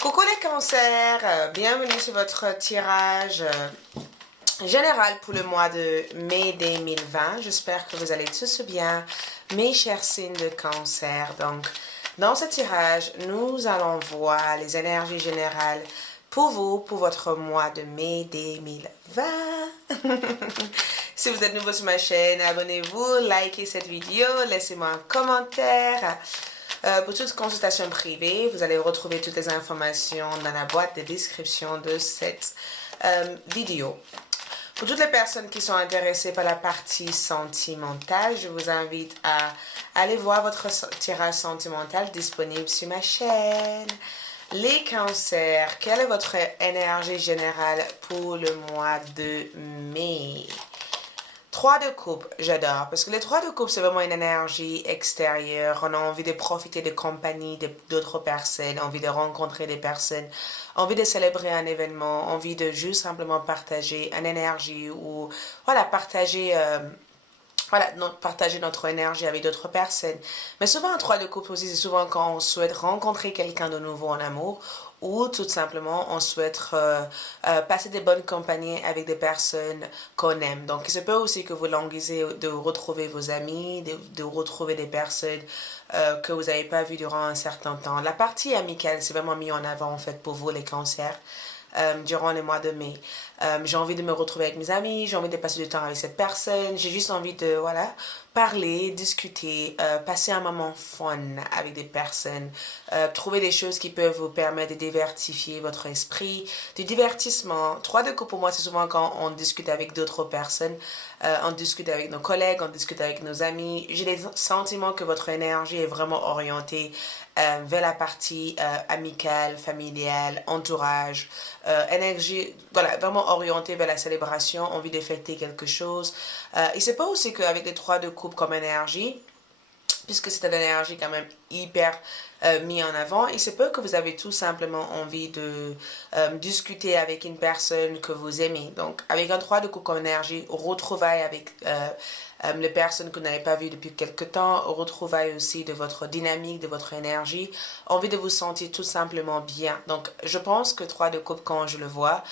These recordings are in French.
Coucou les cancers, bienvenue sur votre tirage général pour le mois de mai 2020. J'espère que vous allez tous bien, mes chers signes de cancer. Donc, dans ce tirage, nous allons voir les énergies générales pour vous, pour votre mois de mai 2020. Si vous êtes nouveau sur ma chaîne, abonnez-vous, likez cette vidéo, laissez-moi un commentaire. Pour toute consultation privée, vous allez retrouver toutes les informations dans la boîte de description de cette vidéo. Pour toutes les personnes qui sont intéressées par la partie sentimentale, je vous invite à aller voir votre tirage sentimental disponible sur ma chaîne. Les cancers, quelle est votre énergie générale pour le mois de mai? 3 de coupe, j'adore, parce que les 3 de coupe, c'est vraiment une énergie extérieure. On a envie de profiter de compagnie d'autres personnes, envie de rencontrer des personnes, envie de célébrer un événement, envie de juste simplement partager une énergie ou, voilà, partager notre énergie avec d'autres personnes. Mais souvent, un 3 de coupe aussi, c'est souvent quand on souhaite rencontrer quelqu'un de nouveau en amour ou tout simplement on souhaite passer des bonnes compagnies avec des personnes qu'on aime. Donc, il se peut aussi que vous languissez de retrouver vos amis, de retrouver des personnes que vous n'avez pas vues durant un certain temps. La partie amicale, c'est vraiment mis en avant en fait pour vous les cancers. Durant le mois de mai. J'ai envie de me retrouver avec mes amis, j'ai envie de passer du temps avec cette personne, j'ai juste envie de, voilà, parler, discuter, passer un moment fun avec des personnes, trouver des choses qui peuvent vous permettre de diversifier votre esprit, du divertissement. 3 de coupe pour moi, c'est souvent quand on discute avec d'autres personnes, on discute avec nos collègues, on discute avec nos amis. J'ai le sentiment que votre énergie est vraiment orientée vers la partie amicale, familiale, entourage, énergie, voilà, vraiment orientée vers la célébration, envie de fêter quelque chose. Et c'est pas aussi qu'avec les 3 de coupe comme énergie, puisque c'est une énergie quand même hyper mis en avant, il se peut que vous avez tout simplement envie de discuter avec une personne que vous aimez. Donc, avec un 3 de coupe comme énergie, retrouvailles avec les personnes que vous n'avez pas vues depuis quelque temps, retrouvailles aussi de votre dynamique, de votre énergie, envie de vous sentir tout simplement bien. Donc, je pense que 3 de coupe, quand je le vois,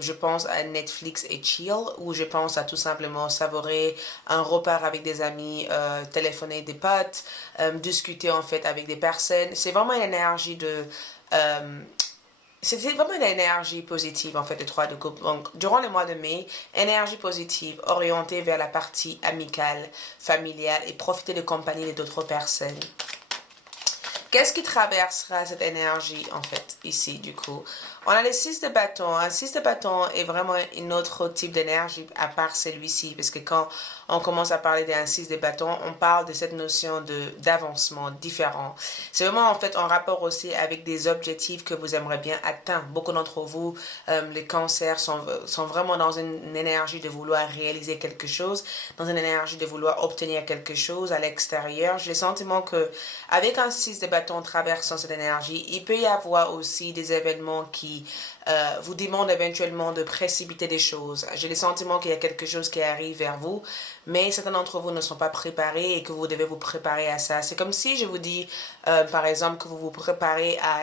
je pense à Netflix et chill, ou je pense à tout simplement savourer un repas avec des amis, téléphoner des potes, discuter en fait avec des personnes. C'est vraiment une énergie de... c'était vraiment une énergie positive en fait de 3 de coupe. Donc durant le mois de mai, énergie positive orientée vers la partie amicale, familiale et profiter de compagnie d'autres personnes. Qu'est-ce qui traversera cette énergie en fait ici du coup? On a le 6 de bâton. Un 6 de bâton est vraiment un autre type d'énergie à part celui-ci. Parce que quand on commence à parler d'un 6 de bâton, on parle de cette notion d'avancement différent. C'est vraiment en fait en rapport aussi avec des objectifs que vous aimeriez bien atteindre. Beaucoup d'entre vous, les cancers, sont vraiment dans une énergie de vouloir réaliser quelque chose, dans une énergie de vouloir obtenir quelque chose à l'extérieur. J'ai le sentiment que avec un 6 de bâton traversant cette énergie, il peut y avoir aussi des événements qui vous demande éventuellement de précipiter des choses. J'ai le sentiment qu'il y a quelque chose qui arrive vers vous, mais certains d'entre vous ne sont pas préparés et que vous devez vous préparer à ça. C'est comme si je vous dis, par exemple, que vous vous préparez à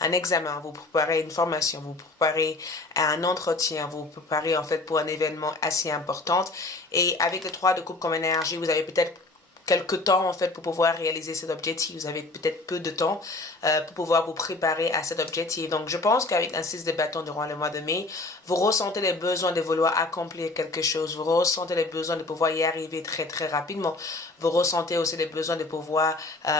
un examen, vous préparez à une formation, vous préparez à un entretien, vous préparez en fait pour un événement assez important. Et avec le 3 de coupe comme énergie, vous avez peut-être quelques temps en fait pour pouvoir réaliser cet objectif. Vous avez peut-être peu de temps pour pouvoir vous préparer à cet objectif. Donc je pense qu'avec un 6 de bâton durant le mois de mai, vous ressentez les besoins de vouloir accomplir quelque chose. Vous ressentez les besoins de pouvoir y arriver très très rapidement. Vous ressentez aussi les besoins de pouvoir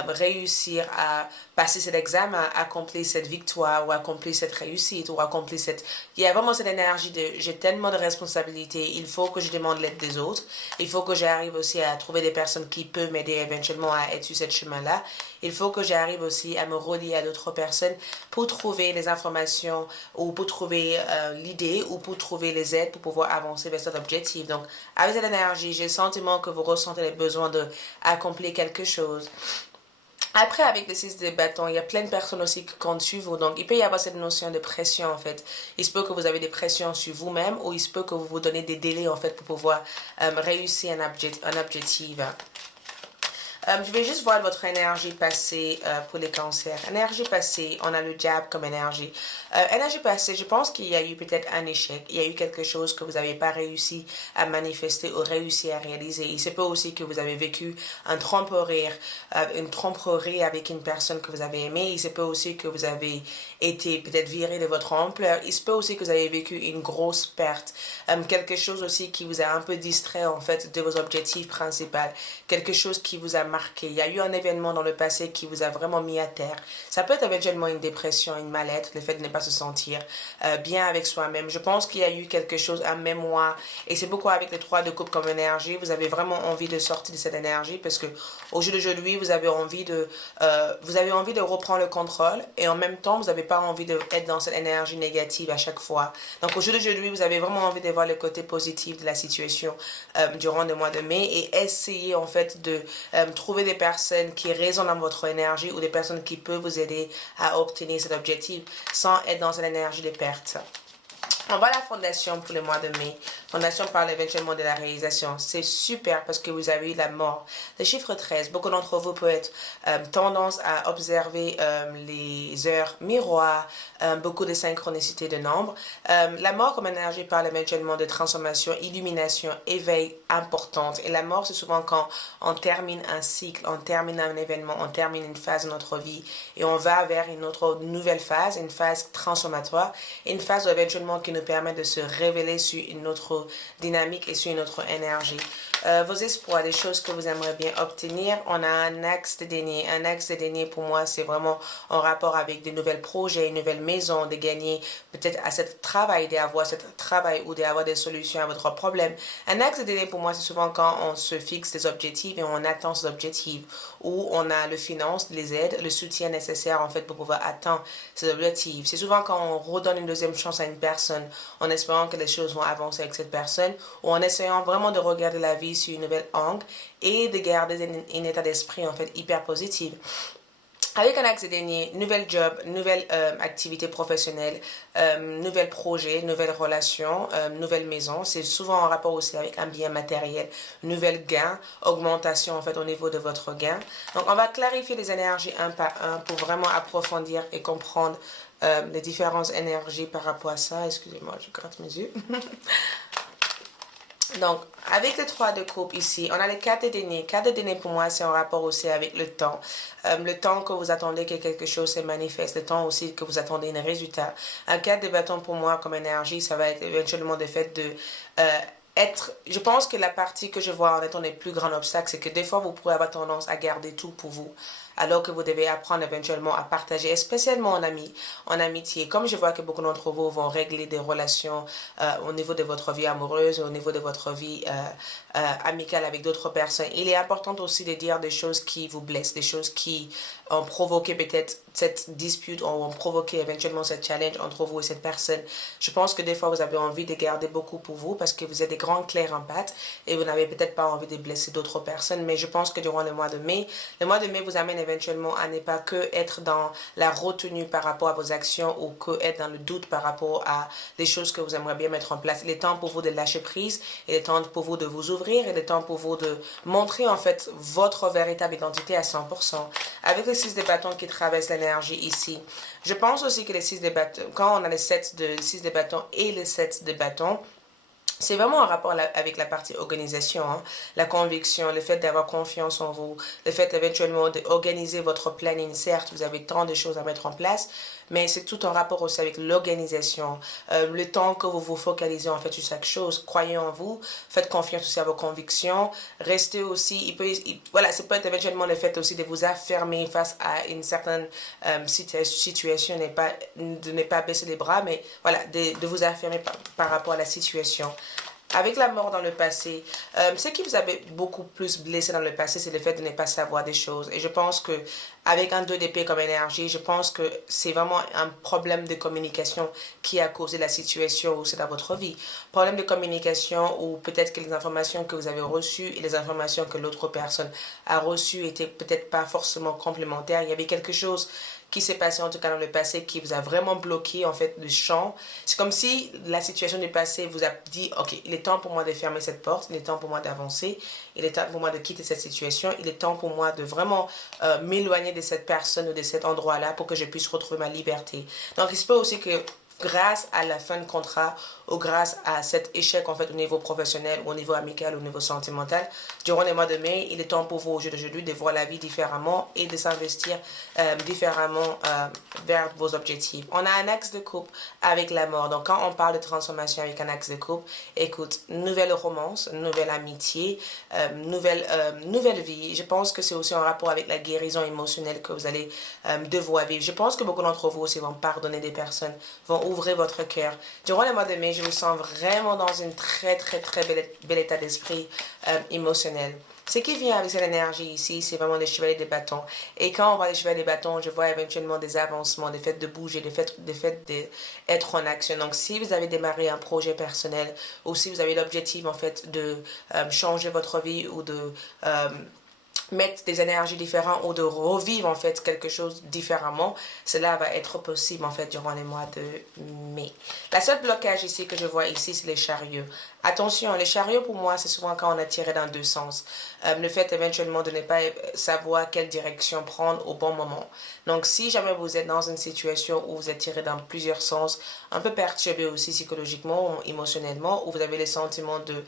réussir à passer cet examen, accomplir cette victoire ou accomplir cette réussite ou accomplir cette... Il y a vraiment cette énergie de j'ai tellement de responsabilités, il faut que je demande l'aide des autres. Il faut que j'arrive aussi à trouver des personnes qui peuvent m'aider éventuellement à être sur ce chemin-là. Il faut que j'arrive aussi à me relier à d'autres personnes pour trouver les informations ou pour trouver l'idée ou pour trouver les aides pour pouvoir avancer vers cet objectif. Donc, avec cette énergie, j'ai le sentiment que vous ressentez le besoin d'accomplir quelque chose. Après, avec le 6 de bâton, il y a plein de personnes aussi qui comptent sur vous. Donc, il peut y avoir cette notion de pression, en fait. Il se peut que vous avez des pressions sur vous-même ou il se peut que vous vous donnez des délais, en fait, pour pouvoir réussir un objectif. Je vais juste voir votre énergie passée pour les cancers. Énergie passée, on a le diable comme énergie. Énergie passée, je pense qu'il y a eu peut-être un échec. Il y a eu quelque chose que vous n'avez pas réussi à manifester ou réussi à réaliser. Il se peut aussi que vous avez vécu une tromperie avec une personne que vous avez aimée. Il se peut aussi que vous avez été peut-être viré de votre emploi. Il se peut aussi que vous avez vécu une grosse perte. Quelque chose aussi qui vous a un peu distrait en fait de vos objectifs principaux. Quelque chose qui vous a marqué. Il y a eu un événement dans le passé qui vous a vraiment mis à terre. Ça peut être éventuellement une dépression, une mal-être, le fait de ne pas se sentir bien avec soi-même. Je pense qu'il y a eu quelque chose, un mémoire. Et c'est pourquoi avec les 3 de coupe comme énergie, vous avez vraiment envie de sortir de cette énergie parce que au jour d'aujourd'hui, vous avez envie de reprendre le contrôle et en même temps, vous n'avez pas envie d'être dans cette énergie négative à chaque fois. Donc au jour d'aujourd'hui, vous avez vraiment envie de voir le côté positif de la situation durant le mois de mai et essayer en fait de trouver des personnes qui résonnent dans votre énergie ou des personnes qui peuvent vous aider à obtenir cet objectif sans être dans une énergie de perte. On voit la fondation pour le mois de mai. Fondation parle éventuellement de la réalisation. C'est super parce que vous avez eu la mort. Le chiffre 13, beaucoup d'entre vous peuvent être tendance à observer les heures miroirs, beaucoup de synchronicité de nombres. La mort comme énergie parle éventuellement de transformation, illumination, éveil importante. Et la mort, c'est souvent quand on termine un cycle, on termine un événement, on termine une phase de notre vie et on va vers une autre nouvelle phase, une phase transformatoire, une phase éventuellement qui nous permet de se révéler sur une autre dynamique et sur une autre énergie. Vos espoirs, des choses que vous aimeriez bien obtenir, on a un axe de denier. Un axe de denier pour moi, c'est vraiment en rapport avec de nouveaux projets, une nouvelle maison, de gagner peut-être à ce travail, d'avoir ce travail ou d'avoir des solutions à votre problème. Un axe de denier pour moi, c'est souvent quand on se fixe des objectifs et on atteint ces objectifs, où on a le finance, les aides, le soutien nécessaire en fait pour pouvoir atteindre ces objectifs. C'est souvent quand on redonne une deuxième chance à une personne en espérant que les choses vont avancer avec cette personne ou en essayant vraiment de regarder la vie sur une nouvelle angle et de garder un état d'esprit en fait hyper positif. Avec un axe dernier, nouvel job, nouvelle activité professionnelle, nouvel projet, nouvelle relation, nouvelle maison. C'est souvent en rapport aussi avec un bien matériel, nouvel gain, augmentation en fait au niveau de votre gain. Donc on va clarifier les énergies un par un pour vraiment approfondir et comprendre les différentes énergies par rapport à ça. Excusez-moi, je gratte mes yeux. Donc, avec les 3 de coupe ici, on a les 4 de denier. 4 de denier pour moi, c'est en rapport aussi avec le temps. Le temps que vous attendez que quelque chose se manifeste. Le temps aussi que vous attendez un résultat. Un 4 de bâton pour moi comme énergie, ça va être éventuellement le fait de je pense que la partie que je vois en étant les plus grands obstacles, c'est que des fois, vous pourrez avoir tendance à garder tout pour vous. Alors que vous devez apprendre éventuellement à partager, spécialement en amitié. Comme je vois que beaucoup d'entre vous vont régler des relations au niveau de votre vie amoureuse, au niveau de votre vie amicale avec d'autres personnes. Il est important aussi de dire des choses qui vous blessent, des choses qui ont provoqué peut-être cette dispute ou ont provoqué éventuellement ce challenge entre vous et cette personne. Je pense que des fois, vous avez envie de garder beaucoup pour vous parce que vous êtes des grands clairs en pâte et vous n'avez peut-être pas envie de blesser d'autres personnes. Mais je pense que durant le mois de mai vous amène éventuellement à ne pas que être dans la retenue par rapport à vos actions ou que être dans le doute par rapport à des choses que vous aimeriez bien mettre en place. Il est temps pour vous de lâcher prise, il est temps pour vous de vous ouvrir, il est temps pour vous de montrer en fait votre véritable identité à 100%. Avec les 6 de bâtons qui traversent l'énergie ici, je pense aussi que les 6 de bâtons, quand on a les 6 de bâtons et les 7 de bâtons, c'est vraiment en rapport avec la partie organisation, hein? La conviction, le fait d'avoir confiance en vous, le fait éventuellement d'organiser votre planning. Certes, vous avez tant de choses à mettre en place, mais c'est tout en rapport aussi avec l'organisation, le temps que vous vous focalisez en fait sur chaque chose. Croyez en vous, faites confiance aussi à vos convictions, restez aussi, voilà, ça peut être éventuellement le fait aussi de vous affirmer face à une certaine situation, de ne pas baisser les bras, mais voilà, de vous affirmer par rapport à la situation. Avec la mort dans le passé, ce qui vous avait beaucoup plus blessé dans le passé, c'est le fait de ne pas savoir des choses. Et je pense que avec un 2 d'épée comme énergie, je pense que c'est vraiment un problème de communication qui a causé la situation où c'est dans votre vie. Problème de communication ou peut-être que les informations que vous avez reçues et les informations que l'autre personne a reçues étaient peut-être pas forcément complémentaires. Il y avait quelque chose qui s'est passé en tout cas dans le passé qui vous a vraiment bloqué en fait le champ. C'est comme si la situation du passé vous a dit ok, il est temps pour moi de fermer cette porte, il est temps pour moi d'avancer, il est temps pour moi de quitter cette situation, il est temps pour moi de vraiment m'éloigner de cette personne ou de cet endroit-là pour que je puisse retrouver ma liberté. Donc il se peut aussi que grâce à la fin de contrat ou grâce à cet échec en fait au niveau professionnel ou au niveau amical ou au niveau sentimental, durant les mois de mai, il est temps pour vous au jour d'aujourd'hui de voir la vie différemment et de s'investir différemment vers vos objectifs. On a un axe de couple avec la mort. Donc quand on parle de transformation avec un axe de couple, écoute, nouvelle romance, nouvelle amitié, nouvelle vie. Je pense que c'est aussi en rapport avec la guérison émotionnelle que vous allez devoir vivre. Je pense que beaucoup d'entre vous aussi vont pardonner des personnes, vont ouvrir votre cœur. Durant le mois de mai, je me sens vraiment dans une très bel état d'esprit émotionnel. Ce qui vient avec cette énergie ici, c'est vraiment les chevaliers des bâtons. Et quand on voit les chevaliers des bâtons, je vois éventuellement des avancements, des faits de bouger, des faits d'être en action. Donc, si vous avez démarré un projet personnel ou si vous avez l'objectif, en fait, de changer votre vie ou de mettre des énergies différentes ou de revivre en fait quelque chose différemment, cela va être possible en fait durant les mois de mai. La seule blocage ici que je vois ici, c'est les chariots. Attention, les chariots pour moi, c'est souvent quand on est tiré dans deux sens. Le fait éventuellement de ne pas savoir quelle direction prendre au bon moment. Donc si jamais vous êtes dans une situation où vous êtes tiré dans plusieurs sens, un peu perturbé aussi psychologiquement ou émotionnellement, où vous avez les sentiments de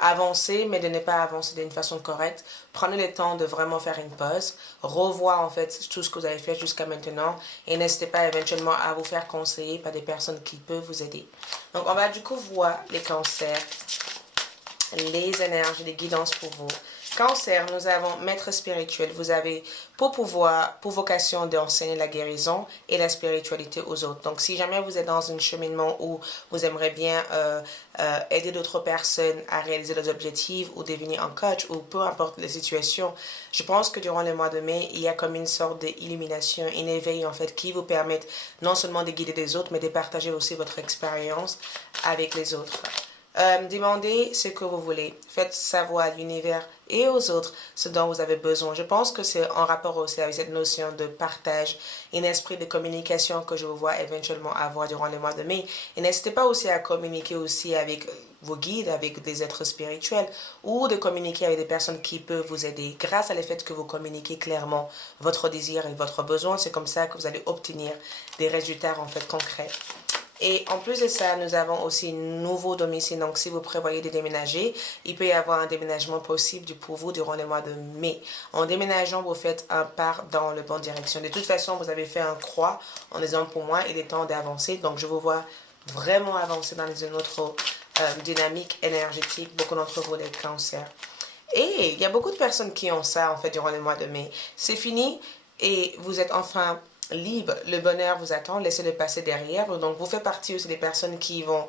avancer, mais de ne pas avancer d'une façon correcte. Prenez le temps de vraiment faire une pause, revoir en fait tout ce que vous avez fait jusqu'à maintenant et n'hésitez pas éventuellement à vous faire conseiller par des personnes qui peuvent vous aider. Donc on va du coup voir les cancers, les énergies, les guidances pour vous. Cancer, nous avons maître spirituel. Vous avez pour vocation d'enseigner la guérison et la spiritualité aux autres. Donc, si jamais vous êtes dans un cheminement où vous aimeriez bien aider d'autres personnes à réaliser leurs objectifs ou devenir un coach ou peu importe les situations, je pense que durant le mois de mai, il y a comme une sorte d'illumination, un éveil en fait qui vous permettent non seulement de guider les autres, mais de partager aussi votre expérience avec les autres. Demandez ce que vous voulez. Faites savoir à l'univers et aux autres ce dont vous avez besoin. Je pense que c'est en rapport aussi avec cette notion de partage, un esprit de communication que je vous vois éventuellement avoir durant les mois de mai. Et n'hésitez pas aussi à communiquer aussi avec vos guides, avec des êtres spirituels ou de communiquer avec des personnes qui peuvent vous aider. Grâce à le fait que vous communiquez clairement votre désir et votre besoin, c'est comme ça que vous allez obtenir des résultats en fait concrets. Et en plus de ça, nous avons aussi un nouveau domicile. Donc, si vous prévoyez de déménager, il peut y avoir un déménagement possible pour vous durant le mois de mai. En déménageant, vous faites un pas dans la bonne direction. De toute façon, vous avez fait un croix en disant pour moi, il est temps d'avancer. Donc, je vous vois vraiment avancer dans une autre dynamique énergétique. Beaucoup d'entre vous, les cancers. Et il y a beaucoup de personnes qui ont ça, en fait, durant le mois de mai. C'est fini et vous êtes enfin libre, le bonheur vous attend, laissez-le passer derrière. Donc, vous faites partie aussi des personnes qui vont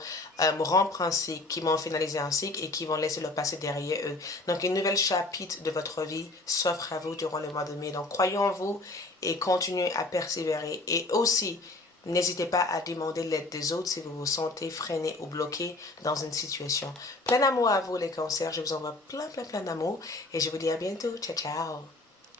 rompre un cycle, qui vont finaliser un cycle et qui vont laisser le passer derrière eux. Donc, un nouvel chapitre de votre vie s'offre à vous durant le mois de mai. Donc, croyez en vous et continuez à persévérer. Et aussi, n'hésitez pas à demander l'aide des autres si vous vous sentez freiné ou bloqué dans une situation. Plein d'amour à vous les cancers. Je vous envoie plein d'amour et je vous dis à bientôt. Ciao, ciao.